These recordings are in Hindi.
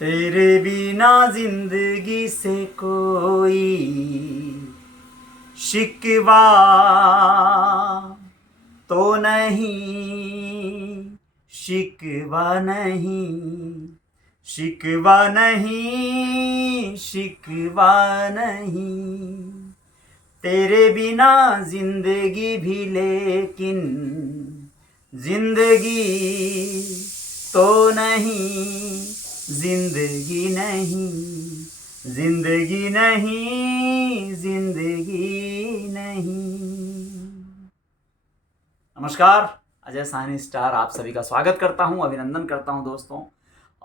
तेरे बिना जिंदगी से कोई शिकवा तो नहीं, शिकवा नहीं, शिकवा नहीं, शिकवा नहीं। तेरे बिना जिंदगी भी लेकिन जिंदगी तो नहीं, जिंदगी नहीं, जिंदगी नहीं, जिंदगी नहीं। नमस्कार, अजय साहनी स्टार आप सभी का स्वागत करता हूं, अभिनंदन करता हूं दोस्तों।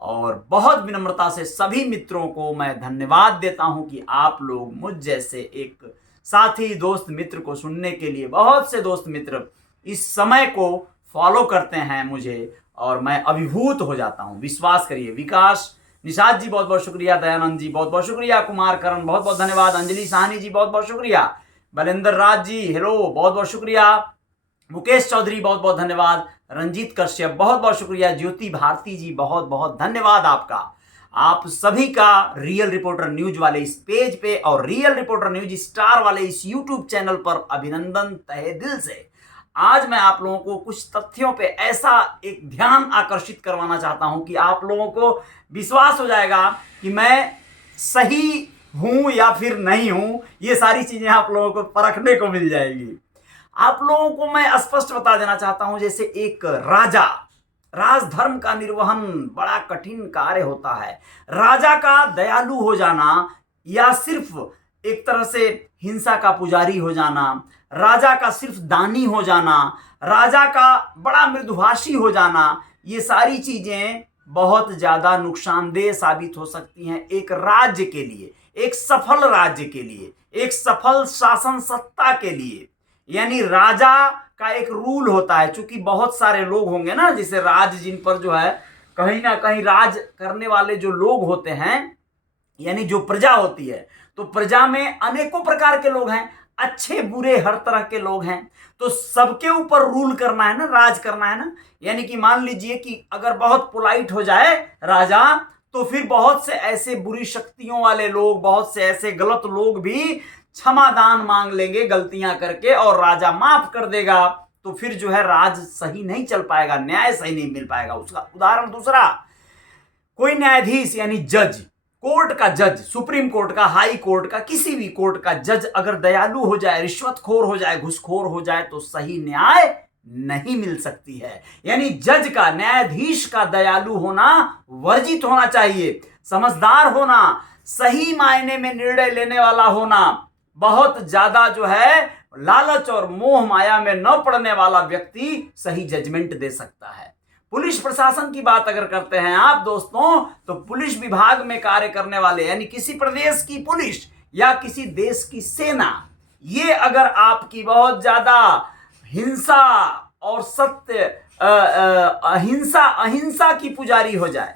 और बहुत विनम्रता से सभी मित्रों को मैं धन्यवाद देता हूं कि आप लोग मुझ जैसे एक साथी दोस्त मित्र को सुनने के लिए, बहुत से दोस्त मित्र इस समय को फॉलो करते हैं मुझे, और मैं अभिभूत हो जाता हूं। विश्वास करिए। विकास निषाद जी बहुत बहुत शुक्रिया, दयानंद जी बहुत बहुत शुक्रिया, कुमार करण बहुत बहुत धन्यवाद, अंजलि साहनी जी बहुत बहुत शुक्रिया, बलेंद्र राज जी हेलो बहुत बहुत शुक्रिया, मुकेश चौधरी बहुत बहुत धन्यवाद, रंजीत कश्यप बहुत बहुत शुक्रिया, ज्योति भारती जी बहुत बहुत धन्यवाद आपका। आप सभी का रियल रिपोर्टर न्यूज वाले इस पेज पे और रियल रिपोर्टर न्यूज स्टार वाले इस यूट्यूब चैनल पर अभिनंदन तहे दिल से। आज मैं आप लोगों को कुछ तथ्यों पे ऐसा एक ध्यान आकर्षित करवाना चाहता हूं कि आप लोगों को विश्वास हो जाएगा कि मैं सही हूं या फिर नहीं हूं। ये सारी चीजें आप लोगों को परखने को मिल जाएगी। आप लोगों को मैं स्पष्ट बता देना चाहता हूं, जैसे एक राजा, राजधर्म का निर्वहन बड़ा कठिन कार्य होता है। राजा का दयालु हो जाना या सिर्फ एक तरह से हिंसा का पुजारी हो जाना, राजा का सिर्फ दानी हो जाना, राजा का बड़ा मृदुभाषी हो जाना, ये सारी चीजें बहुत ज्यादा नुकसानदेह साबित हो सकती हैं एक राज्य के लिए, एक सफल राज्य के लिए, एक सफल शासन सत्ता के लिए। यानी राजा का एक रूल होता है, चूंकि बहुत सारे लोग होंगे ना, जैसे राज जिन पर जो है कहीं ना कहीं राज करने वाले जो लोग होते हैं, यानी जो प्रजा होती है, तो प्रजा में अनेकों प्रकार के लोग हैं, अच्छे बुरे हर तरह के लोग हैं। तो सबके ऊपर रूल करना है ना, राज करना है ना। यानी कि मान लीजिए कि अगर बहुत पोलाइट हो जाए राजा, तो फिर बहुत से ऐसे बुरी शक्तियों वाले लोग, बहुत से ऐसे गलत लोग भी क्षमादान मांग लेंगे गलतियां करके, और राजा माफ कर देगा। तो फिर जो है राज सही नहीं चल पाएगा, न्याय सही नहीं मिल पाएगा। उसका उदाहरण दूसरा, कोई न्यायाधीश यानी जज, कोर्ट का जज, सुप्रीम कोर्ट का, हाई कोर्ट का, किसी भी कोर्ट का जज अगर दयालु हो जाए, रिश्वतखोर हो जाए, घुसखोर हो जाए, तो सही न्याय नहीं मिल सकती है। यानी जज का, न्यायाधीश का दयालु होना वर्जित होना चाहिए, समझदार होना, सही मायने में निर्णय लेने वाला होना, बहुत ज्यादा जो है लालच और मोह माया में न पड़ने वाला व्यक्ति सही जजमेंट दे सकता है। पुलिस प्रशासन की बात अगर करते हैं आप दोस्तों, तो पुलिस विभाग में कार्य करने वाले, यानी किसी प्रदेश की पुलिस या किसी देश की सेना, ये अगर आपकी बहुत ज्यादा हिंसा और सत्य अहिंसा की पुजारी हो जाए,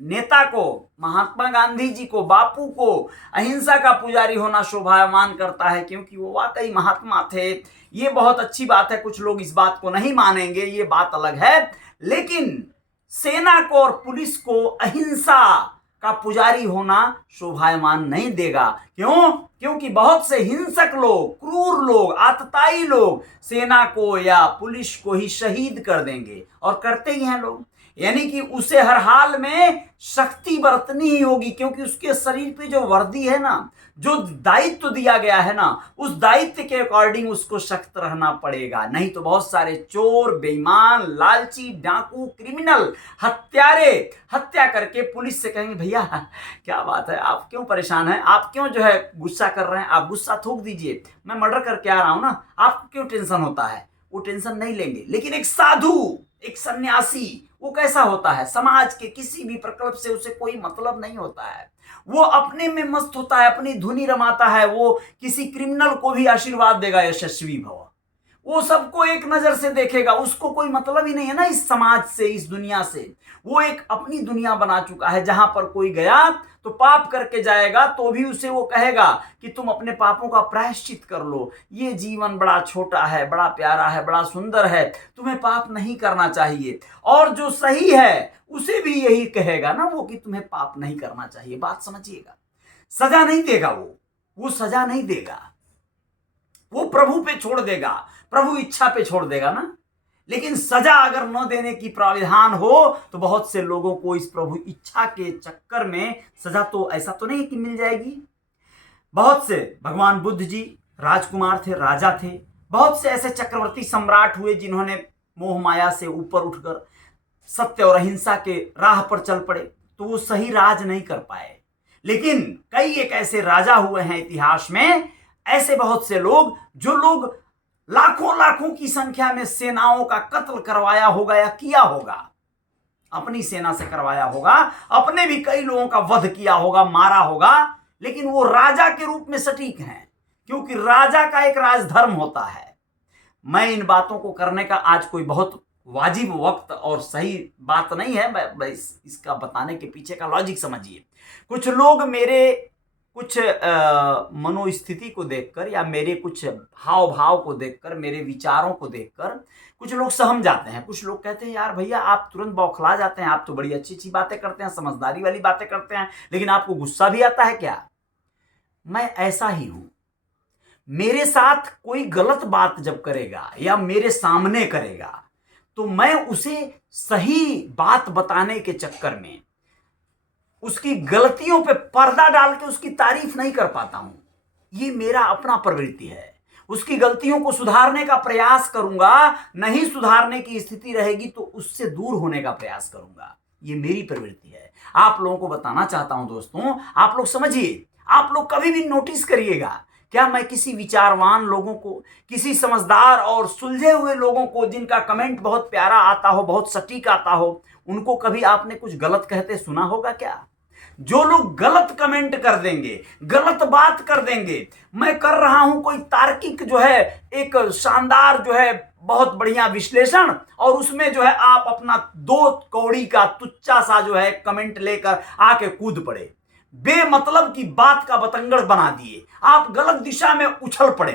नेता को, महात्मा गांधी जी को, बापू को अहिंसा का पुजारी होना शोभायमान करता है, क्योंकि वो वाकई महात्मा थे। ये बहुत अच्छी बात है, कुछ लोग इस बात को नहीं मानेंगे, ये बात अलग है। लेकिन सेना को और पुलिस को अहिंसा का पुजारी होना शोभायमान नहीं देगा। क्यों? क्योंकि बहुत से हिंसक लोग, क्रूर लोग, आतताई लोग सेना को या पुलिस को ही शहीद कर देंगे, और करते ही हैं लोग। यानी कि उसे हर हाल में शक्ति बरतनी ही होगी, क्योंकि उसके शरीर पे जो वर्दी है ना, जो दायित्व दिया गया है ना, उस दायित्व के अकॉर्डिंग उसको सख्त रहना पड़ेगा। नहीं तो बहुत सारे चोर, बेईमान, लालची, डाकू, क्रिमिनल, हत्यारे हत्या करके पुलिस से कहेंगे, भैया क्या बात है, आप क्यों परेशान हैं, आप क्यों जो है गुस्सा कर रहे हैं, आप गुस्सा थूक दीजिए, मैं मर्डर करके आ रहा हूं ना, आपको क्यों टेंशन होता है। वो टेंशन नहीं लेंगे। लेकिन एक साधु, एक सन्यासी, वो कैसा होता है, समाज के किसी भी प्रकल्प से उसे कोई मतलब नहीं होता है, वो अपने में मस्त होता है, अपनी धुनी रमाता है, वो किसी क्रिमिनल को भी आशीर्वाद देगा, यशस्वी भव। वो सबको एक नजर से देखेगा, उसको कोई मतलब ही नहीं है ना इस समाज से, इस दुनिया से। वो एक अपनी दुनिया बना चुका है जहां पर कोई गया तो पाप करके जाएगा तो भी उसे वो कहेगा कि तुम अपने पापों का प्रायश्चित कर लो, ये जीवन बड़ा छोटा है, बड़ा प्यारा है, बड़ा सुंदर है, तुम्हें पाप नहीं करना चाहिए। और जो सही है उसे भी यही कहेगा ना वो कि तुम्हें पाप नहीं करना चाहिए। बात समझिएगा, सजा नहीं देगा वो सजा नहीं देगा, वो प्रभु पे छोड़ देगा, प्रभु इच्छा पे छोड़ देगा ना। लेकिन सजा अगर न देने की प्राविधान हो तो बहुत से लोगों को इस प्रभु इच्छा के चक्कर में सजा तो ऐसा तो नहीं कि मिल जाएगी। बहुत से भगवान बुद्ध जी राजकुमार थे, राजा थे, बहुत से ऐसे चक्रवर्ती सम्राट हुए जिन्होंने मोह माया से ऊपर उठकर सत्य और अहिंसा के राह पर चल पड़े, तो वो सही राज नहीं कर पाए। लेकिन कई एक ऐसे राजा हुए हैं इतिहास में, ऐसे बहुत से लोग जो लोग लाखों लाखों की संख्या में सेनाओं का कत्ल करवाया होगा या किया होगा, अपनी सेना से करवाया होगा, अपने भी कई लोगों का वध किया होगा, मारा होगा, लेकिन वो राजा के रूप में सटीक हैं, क्योंकि राजा का एक राजधर्म होता है। मैं इन बातों को करने का आज कोई बहुत वाजिब वक्त और सही बात नहीं है, इसका बताने के पीछे का लॉजिक समझिए। कुछ लोग मेरे कुछ मनोस्थिति को देखकर या मेरे कुछ हाव भाव को देखकर, मेरे विचारों को देखकर कुछ लोग सहम जाते हैं। कुछ लोग कहते हैं यार भैया आप तुरंत बौखला जाते हैं, आप तो बड़ी अच्छी अच्छी बातें करते हैं, समझदारी वाली बातें करते हैं, लेकिन आपको गुस्सा भी आता है क्या? मैं ऐसा ही हूं। मेरे साथ कोई गलत बात जब करेगा या मेरे सामने करेगा तो मैं उसे सही बात बताने के चक्कर में उसकी गलतियों पे पर्दा डाल के उसकी तारीफ नहीं कर पाता हूं। ये मेरा अपना प्रवृत्ति है। उसकी गलतियों को सुधारने का प्रयास करूंगा, नहीं सुधारने की स्थिति रहेगी तो उससे दूर होने का प्रयास करूंगा। ये मेरी प्रवृत्ति है। आप लोगों को बताना चाहता हूं दोस्तों, आप लोग समझिए, आप लोग कभी भी नोटिस करिएगा, क्या मैं किसी विचारवान लोगों को, किसी समझदार और सुलझे हुए लोगों को जिनका कमेंट बहुत प्यारा आता हो, बहुत सटीक आता हो, उनको कभी आपने कुछ गलत कहते सुना होगा क्या? जो लोग गलत कमेंट कर देंगे, गलत बात कर देंगे, मैं कर रहा हूं कोई तार्किक जो है एक शानदार जो है बहुत बढ़िया विश्लेषण, और उसमें जो है आप अपना 2 कौड़ी का तुच्चा सा जो है कमेंट लेकर आके कूद पड़े, बेमतलब की बात का बतंगड़ बना दिए, आप गलत दिशा में उछल पड़े,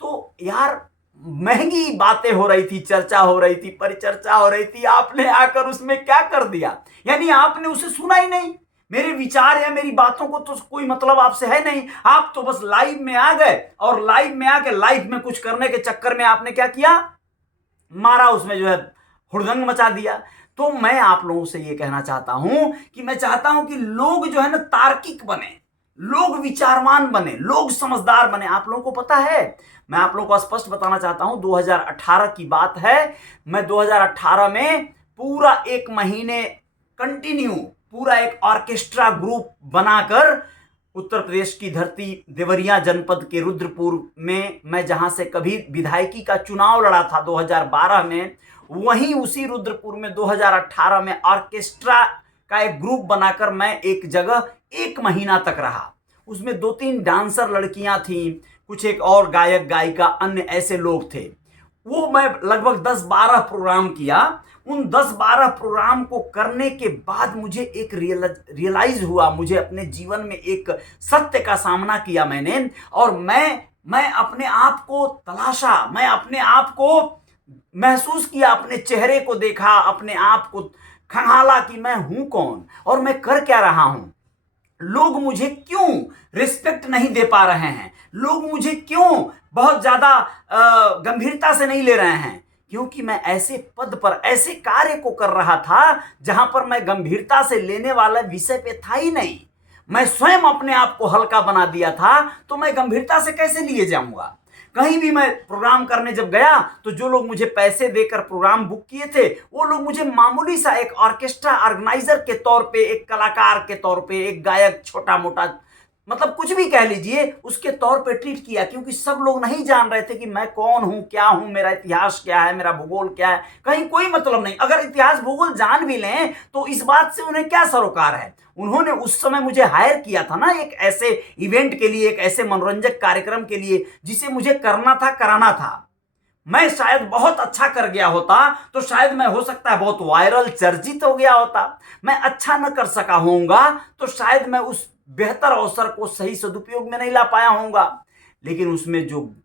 तो यार महंगी बातें हो रही थी, चर्चा हो रही थी, परिचर्चा हो रही थी, आपने आकर उसमें क्या कर दिया? यानी आपने उसे सुना ही नहीं। मेरे विचार या मेरी बातों को तो कोई मतलब आपसे है नहीं, आप तो बस लाइव में आ गए और लाइव में आके लाइव में कुछ करने के चक्कर में आपने क्या किया? मारा, उसमें जो है हुड़दंग मचा दिया। तो मैं आप लोगों से ये कहना चाहता हूं कि मैं चाहता हूं कि लोग जो है ना तार्किक बने, लोग विचारवान बने, लोग समझदार बने। आप लोगों को पता है, मैं आप लोगों को स्पष्ट बताना चाहता हूं, 2018 की बात है। मैं 2018 में पूरा 1 महीने कंटिन्यू पूरा एक ऑर्केस्ट्रा ग्रुप बनाकर उत्तर प्रदेश की धरती देवरिया जनपद के रुद्रपुर में, मैं जहां से कभी विधायकी का चुनाव लड़ा था 2012 में, वहीं उसी रुद्रपुर में 2018 में ऑर्केस्ट्रा का एक ग्रुप बनाकर मैं एक जगह 1 महीना तक रहा। उसमें 2-3 डांसर लड़कियां थीं, कुछ एक और गायक गायिका, अन्य ऐसे लोग थे। वो मैं लगभग 10-12 प्रोग्राम किया। उन 10-12 प्रोग्राम को करने के बाद मुझे एक रियलाइज हुआ, मुझे अपने जीवन में एक सत्य का सामना किया मैंने, और मैं अपने आप को तलाशा, मैं अपने आप को महसूस किया, अपने चेहरे को देखा, अपने आप को खंगाला कि मैं हूं कौन और मैं कर क्या रहा हूं। लोग मुझे क्यों रिस्पेक्ट नहीं दे पा रहे हैं, लोग मुझे क्यों बहुत ज्यादा गंभीरता से नहीं ले रहे हैं, क्योंकि मैं ऐसे पद पर, ऐसे कार्य को कर रहा था जहां पर मैं गंभीरता से लेने वाला विषय पे था ही नहीं। मैं स्वयं अपने आप को हल्का बना दिया था, तो मैं गंभीरता से कैसे लिए जाऊंगा? कहीं भी मैं प्रोग्राम करने जब गया तो जो लोग मुझे पैसे देकर प्रोग्राम बुक किए थे, वो लोग मुझे मामूली सा एक ऑर्केस्ट्रा ऑर्गेनाइजर के तौर पे, एक कलाकार के तौर पे, एक गायक, छोटा मोटा, मतलब कुछ भी कह लीजिए, उसके तौर पे ट्रीट किया, क्योंकि सब लोग नहीं जान रहे थे कि मैं कौन हूं, क्या हूं, मेरा इतिहास क्या है, मेरा भूगोल क्या है। कहीं कोई मतलब नहीं। अगर इतिहास भूगोल जान भी लें तो इस बात से उन्हें क्या सरोकार है? उन्होंने उस समय मुझे हायर किया था ना एक ऐसे इवेंट के लिए, एक ऐसे मनोरंजक कार्यक्रम के लिए जिसे मुझे करना था, कराना था। मैं शायद बहुत अच्छा कर गया होता तो शायद मैं हो सकता है बहुत वायरल चर्चित हो गया होता। मैं अच्छा न कर सका होऊंगा तो शायद मैं उस बेहतर अवसर को सही सदुपयोग में नहीं ला पाया होऊंगा। लेकिन उसमें जो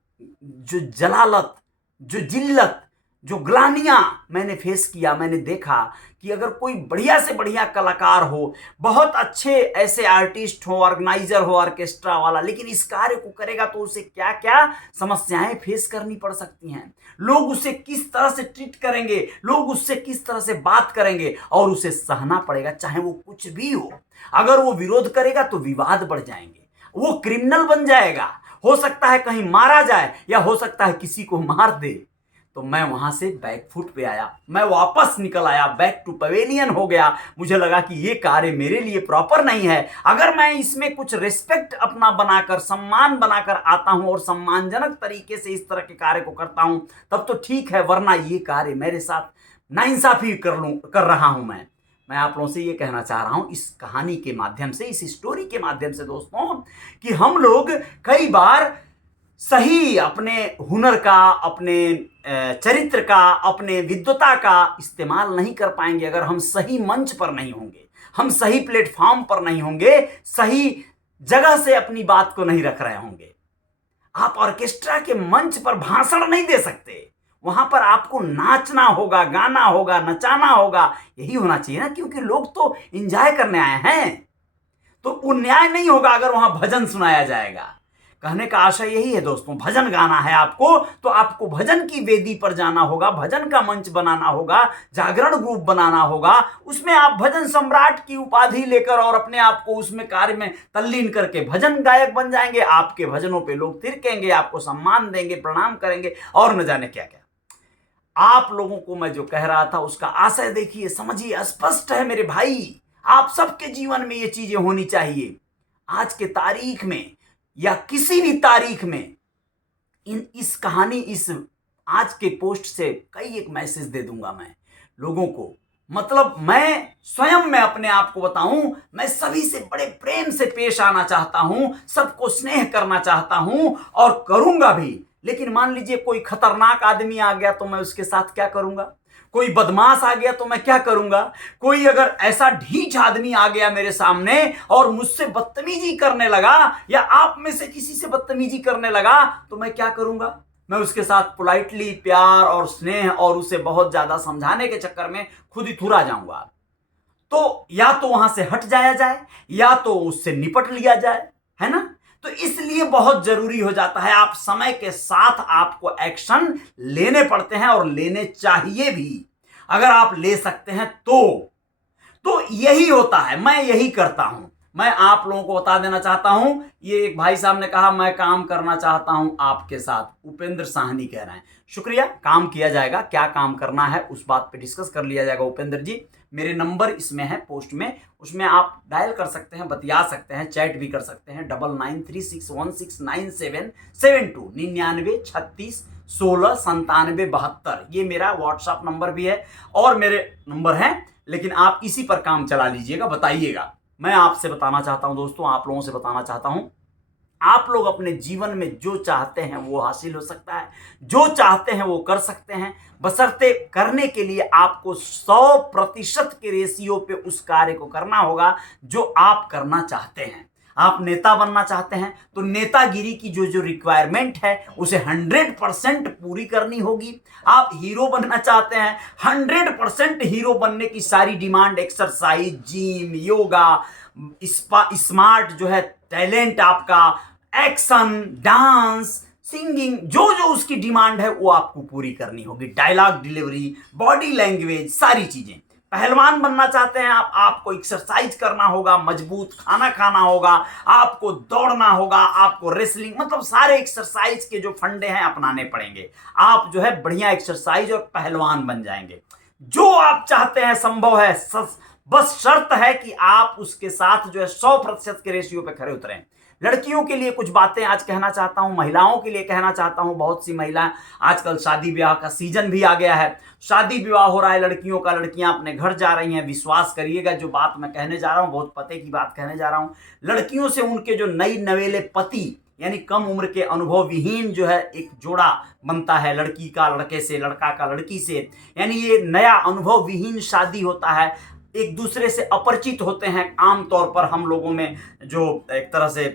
जो जलालत, जो जिल्लत, जो ग्लानियां मैंने फेस किया, मैंने देखा कि अगर कोई बढ़िया से बढ़िया कलाकार हो, बहुत अच्छे ऐसे आर्टिस्ट हो, ऑर्गेनाइजर हो, ऑर्केस्ट्रा वाला, लेकिन इस कार्य को करेगा तो उसे क्या क्या समस्याएं फेस करनी पड़ सकती हैं। लोग उसे किस तरह से ट्रीट करेंगे, लोग उससे किस तरह से बात करेंगे, और उसे सहना पड़ेगा चाहे वो कुछ भी हो। अगर वो विरोध करेगा तो विवाद बढ़ जाएंगे, वो क्रिमिनल बन जाएगा, हो सकता है कहीं मारा जाए या हो सकता है किसी को मार दे। तो मैं वहां से बैक फुट पे आया, मैं वापस निकल आया, बैक टू पवेलियन हो गया। मुझे लगा कि ये कार्य मेरे लिए प्रॉपर नहीं है। अगर मैं इसमें कुछ रिस्पेक्ट अपना बनाकर, सम्मान बनाकर आता हूं और सम्मानजनक तरीके से इस तरह के कार्य को करता हूं तब तो ठीक है, वरना ये कार्य मेरे साथ नाइंसाफी कर रहा हूं। मैं आप लोगों से ये कहना चाह रहा हूं इस कहानी के माध्यम से, इस स्टोरी के माध्यम से दोस्तों, कि हम लोग कई बार सही अपने हुनर का, अपने चरित्र का, अपने विद्वता का इस्तेमाल नहीं कर पाएंगे अगर हम सही मंच पर नहीं होंगे, हम सही प्लेटफॉर्म पर नहीं होंगे, सही जगह से अपनी बात को नहीं रख रहे होंगे। आप ऑर्केस्ट्रा के मंच पर भाषण नहीं दे सकते, वहां पर आपको नाचना होगा, गाना होगा, नचाना होगा। यही होना चाहिए ना, क्योंकि लोग तो एंजॉय करने आए हैं। तो वो न्याय नहीं होगा अगर वहां भजन सुनाया जाएगा। कहने का आशय यही है दोस्तों, भजन गाना है आपको तो आपको भजन की वेदी पर जाना होगा, भजन का मंच बनाना होगा, जागरण ग्रुप बनाना होगा, उसमें आप भजन सम्राट की उपाधि लेकर और अपने आप को उसमें कार्य में तल्लीन करके भजन गायक बन जाएंगे। आपके भजनों पे लोग थिरकेंगे, आपको सम्मान देंगे, प्रणाम करेंगे और न जाने क्या क्या। आप लोगों को मैं जो कह रहा था उसका आशय देखिए, समझिए, स्पष्ट है मेरे भाई। आप सबके जीवन में ये चीजें होनी चाहिए। आज के तारीख में या किसी भी तारीख में इस कहानी, इस आज के पोस्ट से कई एक मैसेज दे दूंगा मैं लोगों को। मतलब मैं स्वयं में अपने आप को बताऊं, मैं सभी से बड़े प्रेम से पेश आना चाहता हूं, सबको स्नेह करना चाहता हूं और करूंगा भी। लेकिन मान लीजिए कोई खतरनाक आदमी आ गया तो मैं उसके साथ क्या करूंगा? कोई बदमाश आ गया तो मैं क्या करूंगा? कोई अगर ऐसा ढीठ आदमी आ गया मेरे सामने और मुझसे बदतमीजी करने लगा या आप में से किसी से बदतमीजी करने लगा तो मैं क्या करूंगा? मैं उसके साथ पोलाइटली प्यार और स्नेह और उसे बहुत ज्यादा समझाने के चक्कर में खुद ही थुरा जाऊंगा। तो या तो वहां से हट जाया जाए या तो उससे निपट लिया जाए, है ना? तो इसलिए बहुत जरूरी हो जाता है, आप समय के साथ आपको एक्शन लेने पड़ते हैं और लेने चाहिए भी। अगर आप ले सकते हैं तो यही होता है, मैं यही करता हूं। मैं आप लोगों को बता देना चाहता हूं, ये एक भाई साहब ने कहा मैं काम करना चाहता हूं आपके साथ, उपेंद्र साहनी कह रहे हैं। शुक्रिया, काम किया जाएगा। क्या काम करना है उस बात पे डिस्कस कर लिया जाएगा उपेंद्र जी। मेरे नंबर इसमें है पोस्ट में, उसमें आप डायल कर सकते हैं, बतिया सकते हैं, चैट भी कर सकते हैं। 9936169772 9936169772 ये मेरा व्हाट्सएप नंबर भी है और मेरे नंबर हैं। लेकिन आप इसी पर काम चला लीजिएगा, बताइएगा। मैं आपसे बताना चाहता हूं दोस्तों, आप लोगों से बताना चाहता हूं, आप लोग अपने जीवन में जो चाहते हैं वो हासिल हो सकता है, जो चाहते हैं वो कर सकते हैं, बशर्ते करने के लिए आपको 100% के रेशियो पे उस कार्य को करना होगा जो आप करना चाहते हैं। आप नेता बनना चाहते हैं तो नेतागिरी की जो जो रिक्वायरमेंट है उसे 100% पूरी करनी होगी। आप हीरो बनना चाहते हैं, 100% हीरो बनने की सारी demand, exercise, gym, yoga, smart जो है टैलेंट आपका, एक्शन, डांस, सिंगिंग, जो जो उसकी डिमांड है वो आपको पूरी करनी होगी। डायलॉग डिलीवरी, बॉडी लैंग्वेज, सारी चीजें। पहलवान बनना चाहते हैं आप, आपको एक्सरसाइज करना होगा, मजबूत खाना खाना होगा, आपको दौड़ना होगा, आपको रेसलिंग, मतलब सारे एक्सरसाइज के जो फंडे हैं अपनाने पड़ेंगे। आप जो है बढ़िया एक्सरसाइज और पहलवान बन जाएंगे। जो आप चाहते हैं संभव है, बस शर्त है कि आप उसके साथ जो है 100% के रेशियो पे खड़े उतरें। लड़कियों के लिए कुछ बातें आज कहना चाहता हूं, महिलाओं के लिए कहना चाहता हूं। बहुत सी महिलाएं, आजकल शादी ब्याह का सीजन भी आ गया है, शादी विवाह हो रहा है लड़कियों का, लड़कियां अपने घर जा रही हैं। विश्वास करिएगा जो बात मैं कहने जा रहा हूं बहुत पते की बात कहने जा रहा हूं। लड़कियों से उनके जो नई नवेले पति यानी कम उम्र के अनुभव विहीन जो है एक जोड़ा बनता है, लड़की का लड़के से, लड़का का लड़की से, यानी ये नया अनुभव विहीन शादी होता है। एक दूसरे से अपरिचित होते हैं। आमतौर पर हम लोगों में जो एक तरह से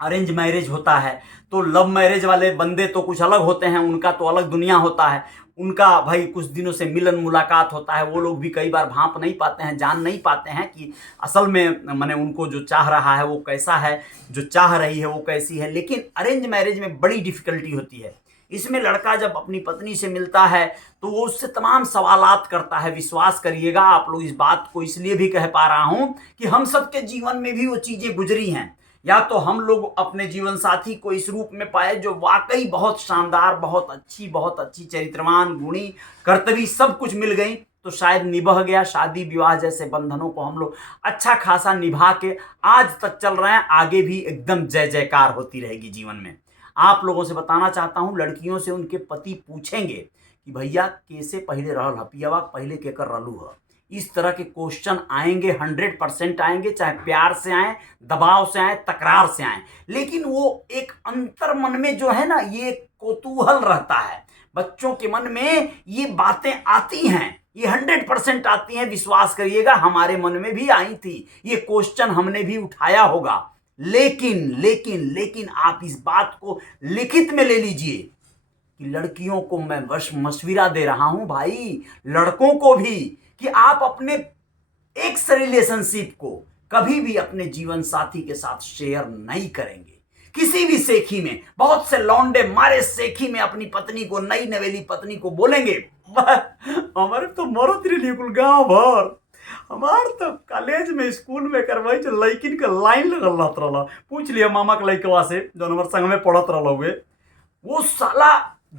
अरेंज मैरिज होता है, तो लव मैरिज वाले बंदे तो कुछ अलग होते हैं, उनका तो अलग दुनिया होता है। उनका भाई कुछ दिनों से मिलन मुलाकात होता है, वो लोग भी कई बार भांप नहीं पाते हैं, जान नहीं पाते हैं कि असल में मैंने उनको जो चाह रहा है वो कैसा है, जो चाह रही है वो कैसी है। लेकिन अरेंज मैरिज में बड़ी डिफिकल्टी होती है। इसमें लड़का जब अपनी पत्नी से मिलता है तो वो उससे तमाम सवालात करता है। विश्वास करिएगा आप लोग, इस बात को इसलिए भी कह पा रहा हूं कि हम सबके जीवन में भी वो चीजें गुजरी हैं। या तो हम लोग अपने जीवन साथी को इस रूप में पाए जो वाकई बहुत शानदार, बहुत अच्छी चरित्रवान, गुणी, कर्तव्य सब कुछ मिल गई, तो शायद निभा गया। शादी विवाह जैसे बंधनों को हम लोग अच्छा खासा निभा के आज तक चल रहे हैं, आगे भी एकदम जय जयकार होती रहेगी जीवन में। आप लोगों से बताना चाहता हूं, लड़कियों से उनके पति पूछेंगे कि भैया कैसे पहले रहल, पियावा पहले केकर रहलू है, इस तरह के क्वेश्चन आएंगे, 100% आएंगे, चाहे प्यार से आए, दबाव से आए, तकरार से आए। लेकिन वो एक अंतर मन में जो है ना, ये कौतूहल रहता है। बच्चों के मन में ये बातें आती हैं, ये 100% आती हैं। विश्वास करिएगा हमारे मन में भी आई थी, ये क्वेश्चन हमने भी उठाया होगा। लेकिन आप इस बात को लिखित में ले लीजिए कि लड़कियों को मैं मशविरा दे रहा हूं भाई, लड़कों को भी, कि आप अपने एक्स रिलेशनशिप को कभी भी अपने जीवन साथी के साथ शेयर नहीं करेंगे। किसी भी सेखी में बहुत से लौंडे मारे सेखी में अपनी पत्नी को, नई नवेली पत्नी को बोलेंगे, हमारे तो मरत रही कुल गांव भर, हमार तो कॉलेज में स्कूल में करवाई जो लड़किन के लाइन लगल रहत रहा। पूछ लिया मामा के लड़कवा से जो हमारे संग में पढ़त रहा हुए, वो साला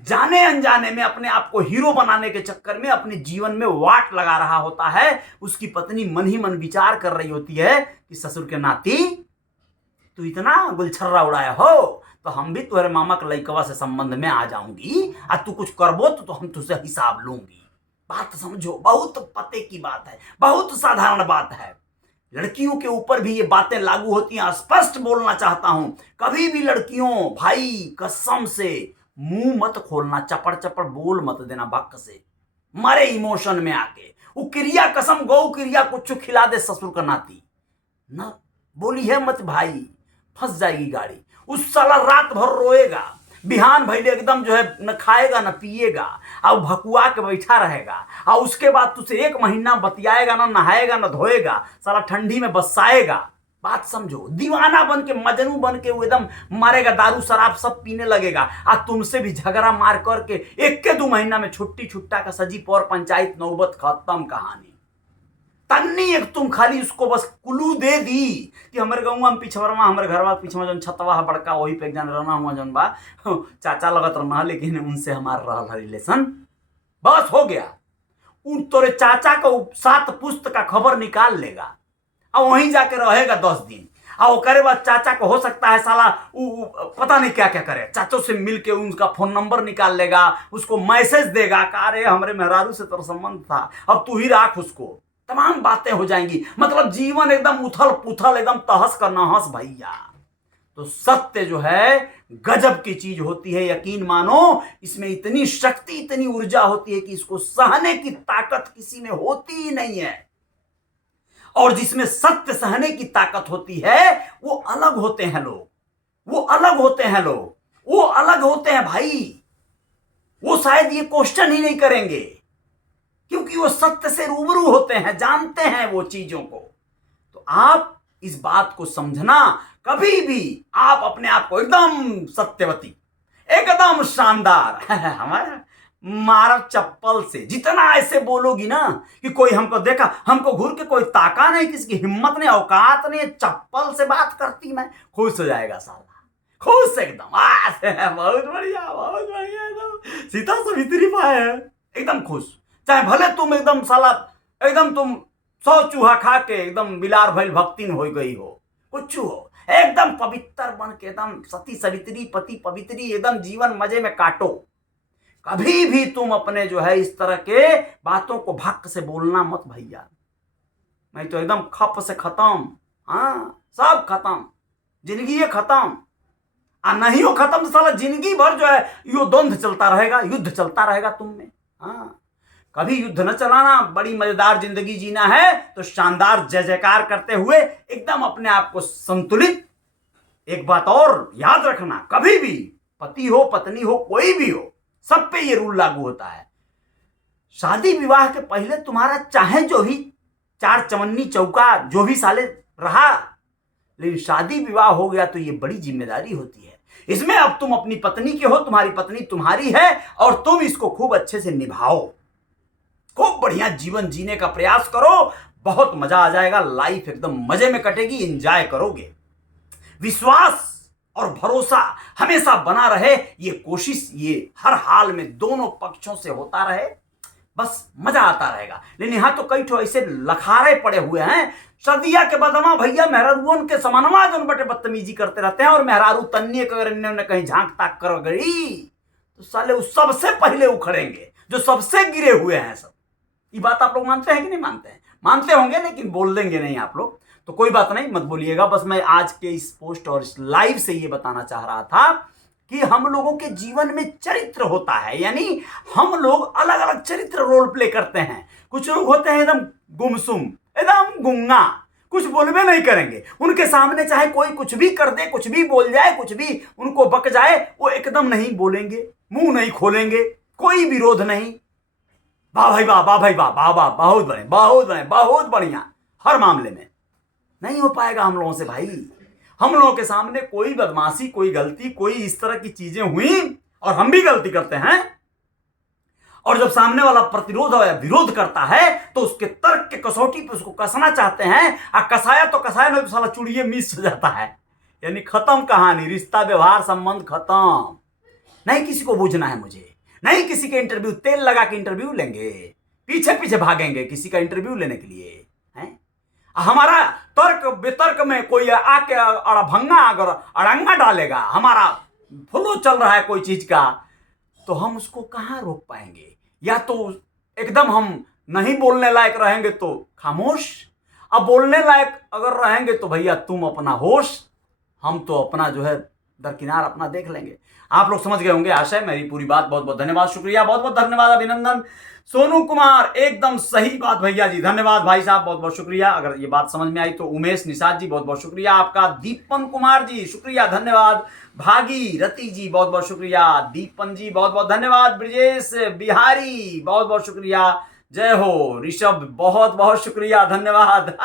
जाने अनजाने में अपने आप को हीरो बनाने के चक्कर में अपने जीवन में वाट लगा रहा होता है। उसकी पत्नी मन ही मन विचार कर रही होती है कि ससुर के नाती तू इतना गुलछर्रा उड़ाया हो तो हम भी तुम्हारे मामा के लड़कवा से संबंध में आ जाऊंगी, और तू कुछ करबो तो हम तुझसे हिसाब लूंगी। बात समझो, बहुत पते की बात है, बहुत साधारण बात है। लड़कियों के ऊपर भी ये बातें लागू होती हैं। स्पष्ट बोलना चाहता हूं, कभी भी लड़कियों भाई कसम से मुंह मत खोलना, चपड़ चपड़ बोल मत देना बक से, मारे इमोशन में आके। वो क्रिया कसम गौ क्रिया कुछ खिला दे ससुर का नाती, ना बोली है मत भाई, फंस जाएगी गाड़ी। उस साला रात भर रोएगा, बिहान भैले एकदम जो है न खाएगा न पिएगा, और भकुआ के बैठा रहेगा, और उसके बाद तुझसे 1 महीना बतियाएगा, ना नहाएगा न धोएगा, साला ठंडी में बसाएगा। बात समझो, दीवाना बन के, मजनू बन के वो एकदम मारेगा, दारू शराब सब पीने लगेगा, और तुमसे भी झगड़ा मार करके 1 के 2 महीना में छुट्टी छुट्टा का सजी पौर पंचायत, नौबत खत्म कहानी। तन्नी एक तुम खाली उसको बस कुलू दे दी कि हमारे गाँव में पिछवरमा, हमारे घरवा पिछवा जौन छतवा है बड़का, वही पे एक जन रहना हुआ जौन बा चाचा लगत रहना, लेकिन उनसे हमारा रहा रिलेशन, बस हो गया। उन तोरे चाचा का 7 पुस्त का खबर निकाल लेगा और वहीं जाके रहेगा 10 दिन, और ओकरे बाद चाचा को हो सकता है साला पता नहीं क्या क्या करे, चाचों से मिलके उनका फोन नंबर निकाल लेगा, उसको मैसेज देगा कि अरे हमारे मेहरारू से तेरा संबंध था, अब तू ही राख उसको। तमाम बातें हो जाएंगी, मतलब जीवन एकदम उथल पुथल, एकदम तहस का नहस भैया। तो सत्य जो है गजब की चीज होती है, यकीन मानो इसमें इतनी शक्ति, इतनी ऊर्जा होती है कि इसको सहने की ताकत किसी में होती ही नहीं है। और जिसमें सत्य सहने की ताकत होती है वो अलग होते हैं लोग, वो अलग होते हैं लोग, वो अलग होते हैं भाई। वो शायद ये क्वेश्चन ही नहीं करेंगे क्योंकि वो सत्य से रूबरू होते हैं, जानते हैं वो चीजों को। तो आप इस बात को समझना, कभी भी आप अपने आप को एकदम सत्यवती, एकदम शानदार हमारा मारा चप्पल से जितना ऐसे बोलोगी ना कि कोई हमको देखा, हमको घूर के कोई ताका नहीं, किसकी हिम्मत नहीं, औकात नहीं, चप्पल से बात करती, मैं खुश हो जाएगा साला, खुश एकदम बहुत बढ़िया, बहुत बढ़िया, एकदम सीता सावित्री पाए है, एकदम खुश। चाहे भले तुम एकदम साला एकदम तुम 100 चूहा खा के एकदम बिलार भइल भक्तिन हो गई हो, कुछ हो, एकदम पवित्र बन के एकदम सती सवित्री पति पवित्री एकदम जीवन मजे में काटो। कभी भी तुम अपने जो है इस तरह के बातों को भक्त से बोलना मत भैया, मैं तो एकदम खप से खत्म, हाँ सब खत्म, जिंदगी ये खत्म। नहीं हो खत्म तो साला जिंदगी भर जो है यो द्वंद्व चलता रहेगा, युद्ध चलता रहेगा तुम में। हाँ, कभी युद्ध न चलाना, बड़ी मजेदार जिंदगी जीना है तो शानदार जय जयकार करते हुए एकदम अपने आप को संतुलित। एक बात और याद रखना, कभी भी पति हो पत्नी हो कोई भी हो, सब पे ये रूल लागू होता है। शादी विवाह के पहले तुम्हारा चाहे जो ही चार चवन्नी चौका जो भी साले रहा, लेकिन शादी विवाह हो गया तो ये बड़ी जिम्मेदारी होती है। इसमें अब तुम अपनी पत्नी के हो, तुम्हारी पत्नी तुम्हारी है और तुम इसको खूब अच्छे से निभाओ, खूब बढ़िया जीवन जीने का प्रयास करो, बहुत मजा आ जाएगा, लाइफ एकदम मजे में कटेगी, एंजॉय करोगे। विश्वास और भरोसा हमेशा बना रहे, ये कोशिश ये हर हाल में दोनों पक्षों से होता रहे, बस मजा आता रहेगा। लेकिन यहां तो कई ठो ऐसे लखारे पड़े हुए हैं, सदिया के बदमा भैया मेहरारू के समानवा जो बटे बदतमीजी करते रहते हैं, और मेहरारू तन्ने के अगर इन्होंने कहीं झांक ताक कर गई तो साले उस सबसे पहले उखड़ेंगे जो सबसे गिरे हुए हैं सब। ये बात आप लोग मानते हैं कि नहीं मानते हैं? मानते होंगे लेकिन बोल देंगे नहीं आप लोग, तो कोई बात नहीं, मत बोलिएगा। बस मैं आज के इस पोस्ट और इस लाइव से ये बताना चाह रहा था कि हम लोगों के जीवन में चरित्र होता है, यानी हम लोग अलग अलग चरित्र रोल प्ले करते हैं। कुछ लोग होते हैं एकदम गुमसुम, एकदम गुंगा, कुछ बोलबे नहीं करेंगे, उनके सामने चाहे कोई कुछ भी कर दे, कुछ भी बोल जाए, कुछ भी उनको बक जाए, वो एकदम नहीं बोलेंगे, मुंह नहीं खोलेंगे, कोई विरोध नहीं। वाह भाई वाह, वाह भाई वाह, वाह वाह, बहुत बढ़िया, बहुत बढ़िया, बहुत बढ़िया। हर मामले में नहीं हो पाएगा हम लोगों से भाई। हम लोगों के सामने कोई बदमाशी, कोई गलती, कोई इस तरह की चीजें हुई और हम भी गलती करते हैं, और जब सामने वाला प्रतिरोध या विरोध करता है तो उसके तर्क के कसौटी पे उसको कसना चाहते हैं, और कसाया तो कसाया नहीं तो साला चुड़िए मिस हो जाता है, यानी खत्म कहानी, रिश्ता व्यवहार संबंध खत्म। नहीं किसी को बूझना है मुझे, नहीं किसी के इंटरव्यू, तेल लगा के इंटरव्यू लेंगे, पीछे पीछे भागेंगे किसी का इंटरव्यू लेने के लिए हैं। हमारा तर्क वितर्क में कोई आके अड़भंगा अगर अड़ंगा डालेगा, हमारा फ्लो चल रहा है कोई चीज का, तो हम उसको कहां रोक पाएंगे? या तो एकदम हम नहीं बोलने लायक रहेंगे तो खामोश, अब बोलने लायक अगर रहेंगे तो भैया तुम अपना होश, हम तो अपना जो है दरकिनार अपना देख लेंगे। आप लोग समझ गए होंगे आशय मेरी पूरी बात। बहुत बहुत धन्यवाद, शुक्रिया, बहुत बहुत धन्यवाद, अभिनंदन। सोनू कुमार एकदम सही बात भैया जी, धन्यवाद भाई साहब, बहुत बहुत शुक्रिया। अगर ये बात समझ में आई तो उमेश निषाद जी बहुत बहुत शुक्रिया आपका। दीपन कुमार जी शुक्रिया, धन्यवाद। भागी रति जी बहुत बहुत शुक्रिया। दीपन जी बहुत बहुत धन्यवाद। ब्रजेश बिहारी बहुत बहुत शुक्रिया, जय हो। ऋषभ बहुत बहुत शुक्रिया, धन्यवाद।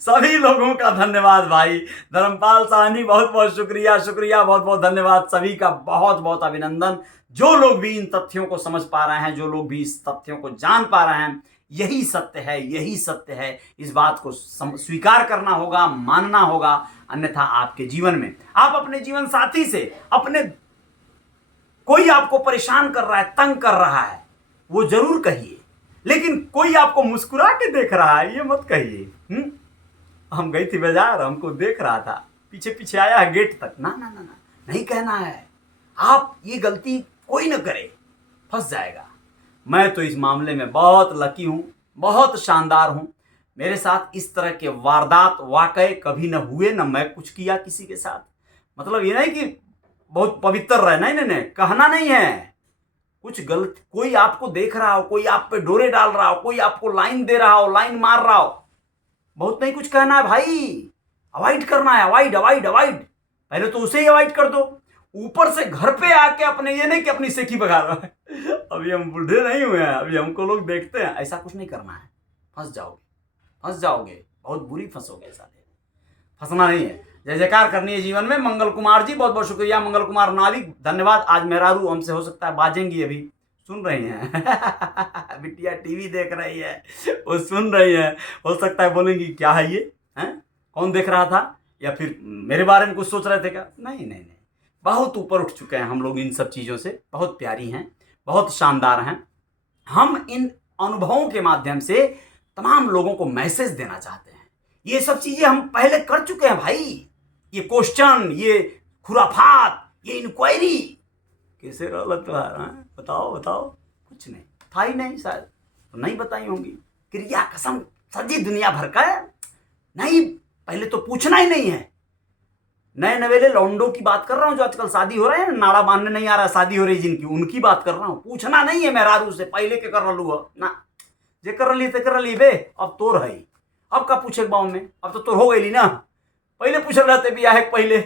सभी लोगों का धन्यवाद भाई। धर्मपाल साहनी बहुत बहुत शुक्रिया, शुक्रिया, बहुत बहुत धन्यवाद। सभी का बहुत बहुत अभिनंदन। जो लोग भी इन तथ्यों को समझ पा रहे हैं, जो लोग भी इस तथ्यों को जान पा रहे हैं, यही सत्य है, यही सत्य है। इस बात को स्वीकार करना होगा, मानना होगा, अन्यथा आपके जीवन में, आप अपने जीवन साथी से, अपने कोई आपको परेशान कर रहा है, तंग कर रहा है, वो जरूर कहिए, लेकिन कोई आपको मुस्कुरा के देख रहा है ये मत कहिए। हम गई थी बाजार, हमको देख रहा था, पीछे पीछे आया है गेट तक, ना ना ना ना, नहीं कहना है। आप ये गलती कोई न करे, फंस जाएगा। मैं तो इस मामले में बहुत लकी हूं, बहुत शानदार हूं। मेरे साथ इस तरह के वारदात वाकई कभी न हुए, न मैं कुछ किया किसी के साथ। मतलब ये नहीं कि बहुत पवित्र रहे, नहीं नहीं नहीं, कहना नहीं है। कुछ गलत, कोई आपको देख रहा हो, कोई आप पे डोरे डाल रहा हो, कोई आपको लाइन दे रहा हो, लाइन मार रहा हो, बहुत नहीं कुछ कहना है भाई, अवॉइड करना है, अवॉइड अवॉइड अवॉइड। पहले तो उसे ही अवॉइड कर दो, ऊपर से घर पे आके अपने ये नहीं कि अपनी सेखी भगा रहा है। अभी हम बूढ़े नहीं हुए हैं, अभी हमको लोग देखते हैं, ऐसा कुछ नहीं करना है। फंस जाओगे, फंस जाओगे, बहुत बुरी फंसोगे साले, फंसना नहीं है। जय जयकार करनी है जीवन में। मंगल कुमार जी बहुत बहुत शुक्रिया, मंगल कुमार नाविक धन्यवाद। आज मेहरारू हमसे हो सकता है बाजेंगी, अभी सुन रही हैं। बिटिया टीवी देख रही है, वो सुन रही है, हो सकता है बोलेंगी क्या है ये, हैं कौन देख रहा था, या फिर मेरे बारे में कुछ सोच रहे थे क्या? नहीं नहीं नहीं, बहुत ऊपर उठ चुके हैं हम लोग इन सब चीज़ों से, बहुत प्यारी हैं, बहुत शानदार हैं। हम इन अनुभवों के माध्यम से तमाम लोगों को मैसेज देना चाहते हैं। ये सब चीज़ें हम पहले कर चुके हैं भाई। ये क्वेश्चन, ये खुराफात, ये इंक्वायरी कैसे रहा तुम्हारा, बताओ बताओ, कुछ नहीं था ही नहीं, शायद तो नहीं बताई होंगी। क्रिया कसम सजी दुनिया भर का है नहीं, पहले तो पूछना ही नहीं है। नए नवेले लौंडों की बात कर रहा हूँ, जो आजकल शादी हो रहे हैं, नाड़ा बांधने नहीं आ रहा है, शादी हो रही जिनकी, उनकी बात कर रहा हूँ। पूछना नहीं है मेहरारू से पहले के कर लू ना, जे कर ली कर ली बे, अब तोर है, अब का पूछे गाँव में, अब तो तोर हो गई ना, पहले पूछल रहते बियाह पहले,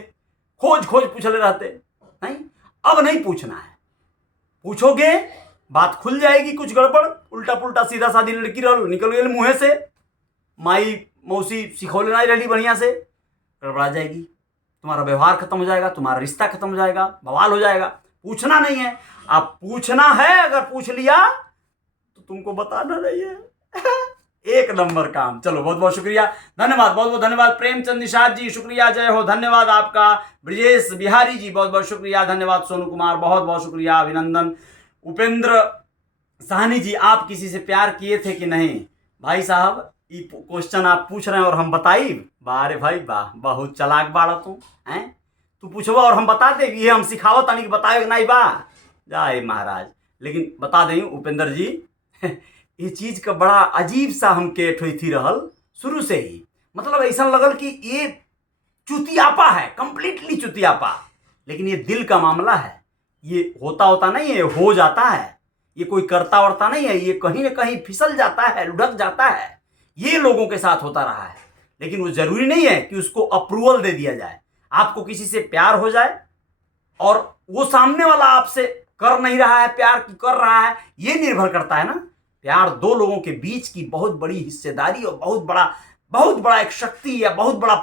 खोज खोज पूछले रहते, नहीं अब नहीं पूछना है। पूछोगे बात खुल जाएगी, कुछ गड़बड़ उल्टा पुल्टा सीधा साधी लड़की रह निकल गई मुँहे से, माई मौसी सिखौले नहीं रही बढ़िया से, गड़बड़ा जाएगी, तुम्हारा व्यवहार खत्म हो जाएगा, तुम्हारा रिश्ता खत्म हो जाएगा, बवाल हो जाएगा। पूछना नहीं है, अब पूछना है, अगर पूछ लिया तो तुमको बताना नहीं है। एक नंबर काम। चलो बहुत बहुत शुक्रिया, धन्यवाद, बहुत बहुत धन्यवाद। प्रेमचंद निषाद जी शुक्रिया, जय हो, धन्यवाद आपका। ब्रजेश बिहारी जी बहुत बहुत शुक्रिया, धन्यवाद। सोनू कुमार बहुत बहुत शुक्रिया, अभिनंदन। उपेंद्र साहनी जी, आप किसी से प्यार किए थे कि नहीं? भाई साहब ये क्वेश्चन आप पूछ रहे हैं और हम बताई? बारे भाई वाह, बहुत चलाक बाड़ा तू हैं, तू पूछबा और हम बता दे, ये हम सिखावत नहीं बताए नहीं बा, जाए महाराज। लेकिन बता दें उपेंद्र जी, ये चीज का बड़ा अजीब सा हमके ठोई रहल शुरू से ही, मतलब ऐसा लगल कि ये चुतियापा है, कंप्लीटली चुतियापा, लेकिन ये दिल का मामला है, ये होता नहीं है, हो जाता है, ये कोई करता वरता नहीं है, ये कहीं ना कहीं फिसल जाता है, लुढ़क जाता है, ये लोगों के साथ होता रहा है। लेकिन वो जरूरी नहीं है कि उसको अप्रूवल दे दिया जाए। आपको किसी से प्यार हो जाए और वो सामने वाला आपसे कर नहीं रहा है प्यार, की कर रहा है, ये निर्भर करता है ना। प्यार दो लोगों के बीच की बहुत बड़ी हिस्सेदारी और बहुत बड़ा एक शक्ति या बहुत बड़ा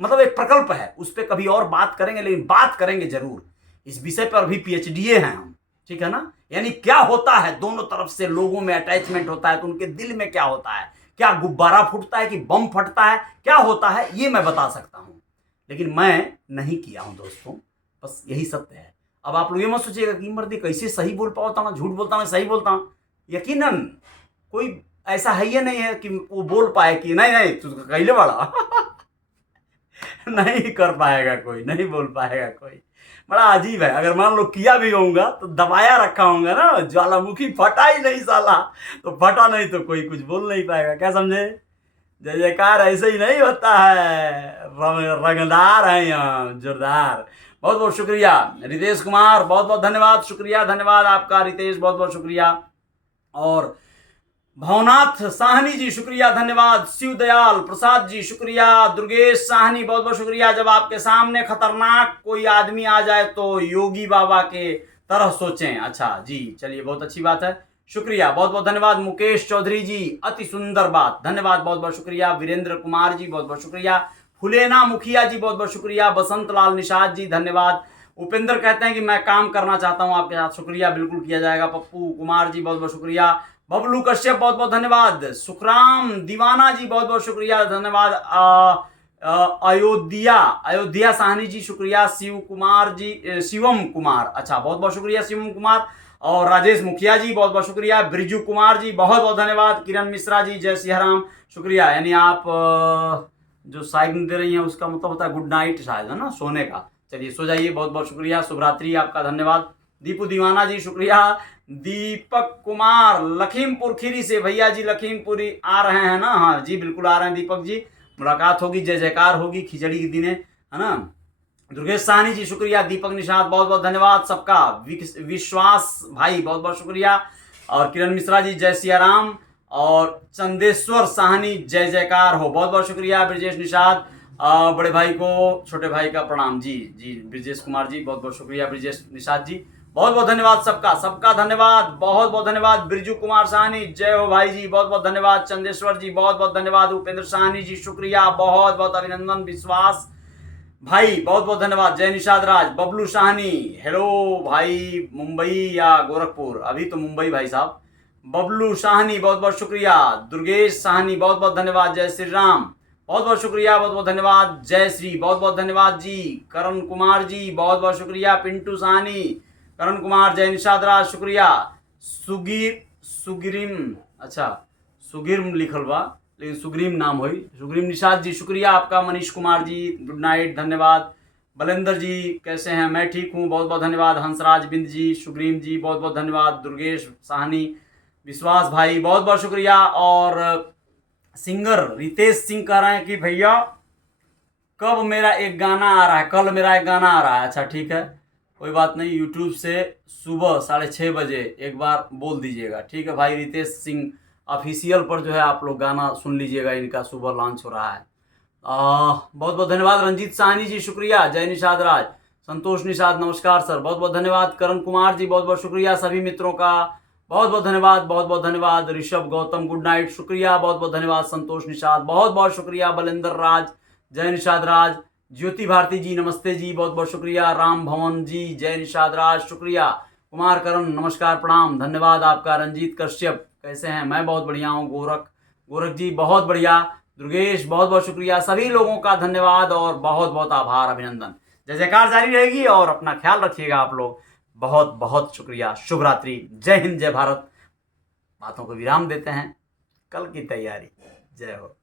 मतलब एक प्रकल्प है। उस पर कभी और बात करेंगे, लेकिन बात करेंगे जरूर। इस विषय पर भी पीएचडीए हैं हम, ठीक है ना। यानी क्या होता है, दोनों तरफ से लोगों में अटैचमेंट होता है तो उनके दिल में क्या होता है, क्या गुब्बारा फूटता है कि बम फटता है, क्या होता है, ये मैं बता सकता हूं, लेकिन मैं नहीं किया हूं दोस्तों, बस यही सत्य है। अब आप लोग ये मत सोचिएगा कि मर्दी कैसे सही बोल पाता हूँ, झूठ बोलता हूँ, सही बोलता हूँ। यकीनन कोई ऐसा है ही नहीं है कि वो बोल पाए कि नहीं तू कहले वाला नहीं कर पाएगा कोई, नहीं बोल पाएगा कोई। बड़ा अजीब है। अगर मान लो किया भी होऊंगा तो दबाया रखा होगा ना, ज्वालामुखी फटा ही नहीं साला, तो फटा नहीं तो कोई कुछ बोल नहीं पाएगा। क्या समझे? जय जयकार ऐसे ही नहीं होता है, रंगदार है यहाँ, जोरदार। बहुत बहुत शुक्रिया रितेश कुमार, बहुत बहुत धन्यवाद, शुक्रिया, धन्यवाद आपका रितेश, बहुत बहुत शुक्रिया। और भवनाथ साहनी जी शुक्रिया, धन्यवाद। शिवदयाल प्रसाद जी शुक्रिया। दुर्गेश साहनी बहुत बहुत शुक्रिया। जब आपके सामने खतरनाक कोई आदमी आ जाए तो योगी बाबा के तरह सोचें। अच्छा जी, चलिए बहुत अच्छी बात है, शुक्रिया, बहुत बहुत धन्यवाद। मुकेश चौधरी जी, अति सुंदर बात, धन्यवाद, बहुत बहुत शुक्रिया। वीरेंद्र कुमार जी बहुत बहुत शुक्रिया। फुलेना मुखिया जी बहुत बहुत शुक्रिया। बसंत लाल निषाद जी धन्यवाद। उपेंद्र कहते हैं कि मैं काम करना चाहता हूं आपके साथ, शुक्रिया, बिल्कुल किया जाएगा। पप्पू कुमार जी बहुत बहुत शुक्रिया। बबलू कश्यप बहुत बहुत धन्यवाद। सुखराम दीवाना जी बहुत बहुत शुक्रिया, धन्यवाद। अयोध्या साहनी जी शुक्रिया। शिव कुमार जी, शिवम कुमार, अच्छा बहुत बहुत शुक्रिया शिवम कुमार। और राजेश मुखिया जी बहुत बहुत शुक्रिया। ब्रिजू कुमार जी बहुत बहुत धन्यवाद। किरण मिश्रा जी, जय सियाराम, शुक्रिया। यानी आप जो साइन दे रही हैं उसका मतलब होता है गुड नाइट शायद, है ना, सोने का। चलिए सो जाइए, बहुत बहुत शुक्रिया, शुभ रात्रि आपका, धन्यवाद। दीपू दीवाना जी शुक्रिया। दीपक कुमार लखीमपुर खीरी से, भैया जी लखीमपुरी आ रहे हैं ना? हाँ जी बिल्कुल आ रहे हैं दीपक जी, मुलाकात होगी, जय जयकार होगी खिचड़ी के दिन, है ना। दुर्गेश साहनी जी शुक्रिया। दीपक निषाद बहुत बहुत धन्यवाद सबका। विश्वास भाई बहुत बहुत शुक्रिया। और किरण मिश्रा जी, जय सियाराम। और चंदेश्वर साहनी, जय जयकार हो, बहुत बहुत शुक्रिया। ब्रजेश निषाद, बड़े भाई को छोटे भाई का प्रणाम जी। जी ब्रजेश कुमार जी बहुत बहुत शुक्रिया। ब्रजेश निषाद जी बहुत बहुत धन्यवाद सबका, सबका धन्यवाद, बहुत बहुत धन्यवाद। बिरजू कुमार साहनी, जय हो भाई जी, बहुत बहुत धन्यवाद। चंदेश्वर जी बहुत बहुत धन्यवाद। उपेंद्र साहनी जी शुक्रिया, बहुत बहुत अभिनंदन। विश्वास भाई बहुत बहुत धन्यवाद। जय निषाद राज। बबलू साहनी, हेलो भाई, मुंबई या गोरखपुर? अभी तो मुंबई भाई साहब। बबलू साहनी बहुत बहुत शुक्रिया। दुर्गेश साहनी बहुत बहुत धन्यवाद। जय श्री राम, बहुत बहुत शुक्रिया, बहुत बहुत धन्यवाद। जय श्री, बहुत बहुत धन्यवाद जी। करण कुमार जी बहुत बहुत शुक्रिया। पिंटू साहनी, करण कुमार, जय निषाद राज, शुक्रिया। सुगिरिम, अच्छा सुगिर्म लिखल बा लेकिन सुग्रीम नाम हुई। सुग्रीम निषाद जी शुक्रिया आपका। मनीष कुमार जी गुड नाइट, धन्यवाद। बलेंद्र जी कैसे हैं? मैं ठीक हूँ, बहुत बहुत धन्यवाद। हंसराज बिंद जी, सुग्रीम जी बहुत बहुत धन्यवाद। दुर्गेश साहनी, विश्वास भाई बहुत बहुत शुक्रिया। और सिंगर रितेश सिंह कह रहे हैं कि भैया कब मेरा एक गाना आ रहा है? कल मेरा एक गाना आ रहा है। अच्छा ठीक है, कोई बात नहीं। यूट्यूब से सुबह 6:30 बजे एक बार बोल दीजिएगा, ठीक है भाई। रितेश सिंह ऑफिशियल पर जो है आप लोग गाना सुन लीजिएगा, इनका सुबह लॉन्च हो रहा है। बहुत बहुत धन्यवाद रंजीत साहनी जी, शुक्रिया। जय निषाद राज, संतोष निषाद नमस्कार सर, बहुत बहुत धन्यवाद। करण कुमार जी बहुत बहुत शुक्रिया सभी मित्रों का, बहुत बहुत धन्यवाद, बहुत बहुत धन्यवाद। ऋषभ गौतम गुड नाइट, शुक्रिया, बहुत बहुत धन्यवाद। संतोष निषाद बहुत बहुत शुक्रिया। बलेंद्र राज, जय निषाद राज। ज्योति भारती जी नमस्ते जी, बहुत बहुत शुक्रिया। राम भवन जी, जय निषाद राज, शुक्रिया। कुमार करण नमस्कार प्रणाम, धन्यवाद आपका। रंजीत कश्यप कैसे हैं? मैं बहुत बढ़िया हूँ। गोरख जी बहुत बढ़िया। दुर्गेश बहुत बहुत शुक्रिया। सभी लोगों का धन्यवाद और बहुत बहुत आभार, अभिनंदन। जय जयकार जारी रहेगी और अपना ख्याल रखिएगा आप लोग। बहुत बहुत शुक्रिया। शुभ रात्रि, जय हिंद, जय भारत। बातों को विराम देते हैं, कल की तैयारी। जय हो।